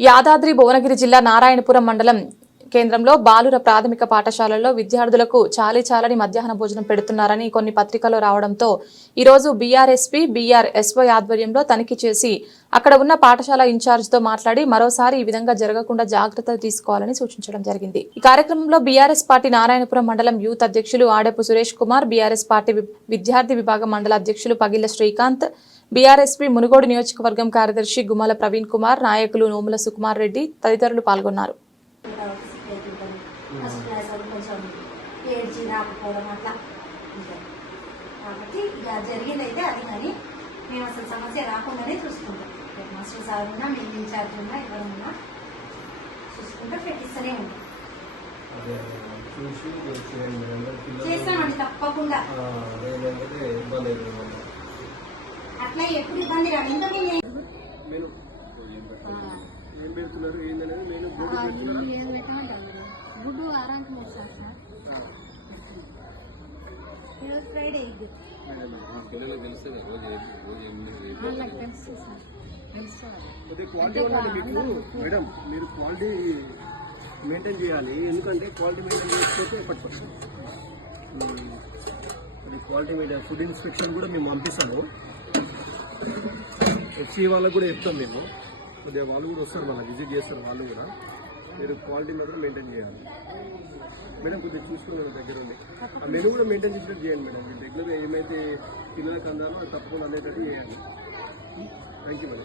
యాదాద్రి భువనగిరి జిల్లా నారాయణపురం మండలం కేంద్రంలో బాలుర ప్రాథమిక పాఠశాలల్లో విద్యార్థులకు చాలీ చాలని మధ్యాహ్న భోజనం పెడుతున్నారని కొన్ని పత్రికలు రావడంతో ఈరోజు బీఆర్ఎస్పీ బీఆర్ఎస్వై ఆధ్వర్యంలో తనిఖీ చేసి అక్కడ ఉన్న పాఠశాల ఇన్ఛార్జ్తో మాట్లాడి మరోసారి ఈ విధంగా జరగకుండా జాగ్రత్తలు తీసుకోవాలని సూచించడం జరిగింది. ఈ కార్యక్రమంలో బీఆర్ఎస్ పార్టీ నారాయణపురం మండలం యూత్ అధ్యక్షులు ఆడెపు సురేష్ కుమార్ బీఆర్ఎస్ పార్టీ విద్యార్థి విభాగం మండల అధ్యక్షులు పగిళ్ళ శ్రీకాంత్ బీఆర్ఎస్పీ మునుగోడు నియోజకవర్గం కార్యదర్శి గుమ్మల ప్రవీణ్ కుమార్ నాయకులు నోముల సుకుమార్ రెడ్డి తదితరులు పాల్గొన్నారు. ఫస్ట్ క్లాస్ వాళ్ళు కొంచెం ఏడ్చి రాకపోవడం అట్లా ఉంటాయి. కాబట్టి ఇక జరిగిందైతే అది కానీ మేము అసలు సమస్య రాకుండానే చూసుకుంటాం. హెడ్ మాస్టర్ సార్ ఉన్నా మేము ఇన్ఛార్జ్ ఉన్నా ఎవరున్నా చూసుకుంటూ పెట్టిస్తూనే ఉంటాం. అదే చూసి మీరు చేయండి మేడం మరి పిల్లలు చేస్తామండి తప్పకుండా ఆ, అదేంటంటే ఇబ్బంది అవుతుంది మేడం. అట్లా ఎప్పుడు ఇబ్బంది రాదు. ఇంకా మేము మీరు ఏం పెడుతున్నారు? ఏందనేది గుడ్డు ఆరానికి మూడు సార్ సార్. ఈరోజు ఫ్రైడే ఇది. మేడం. మీరు క్వాలిటీ మెయింటైన్ చేయాలి. ఎందుకంటే క్వాలిటీ మెయింటైన్ చేయకపోతే పట్టుకోవచ్చు అది క్వాలిటీ ఫుడ్ ఇన్స్పెక్షన్ కూడా మేము పంపిస్తాము. వచ్చి వాళ్ళకు కూడా చెప్తాం మేము. కొద్దిగా వాళ్ళు కూడా వస్తారు మళ్ళీ విజిట్ చేస్తారు వాళ్ళు కూడా. మీరు క్వాలిటీ మాత్రం మెయింటైన్ చేయాలి మేడం కొద్దిగా చూసుకున్నాను దగ్గర ఉంది ఆ మెనూ కూడా మెయింటైన్ చేసినట్టు చేయండి మేడం. మీరు రెగ్యులర్గా ఏమైతే పిల్లలకు అందాలో అది తప్పకుండా అందేటట్టు చేయాలి థ్యాంక్ యూ మేడం